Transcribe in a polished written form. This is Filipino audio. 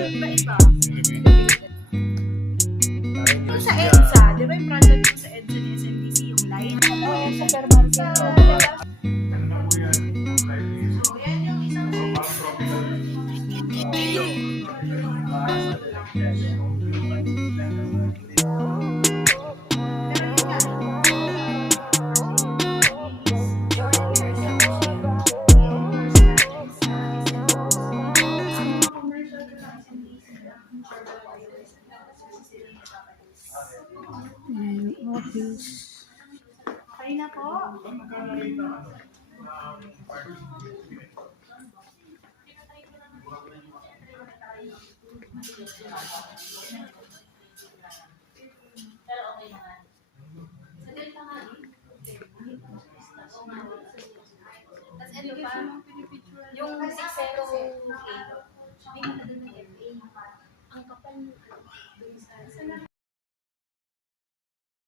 Iba-iba. Yung sa EDSA, di ba yung project ko sa EDSA ni SMDC, yung light? Oo, supermarket. So, yan yung isang Office. okay na po. Tapos ito pa, yung 608, may nakadun ng FA. Ang kapal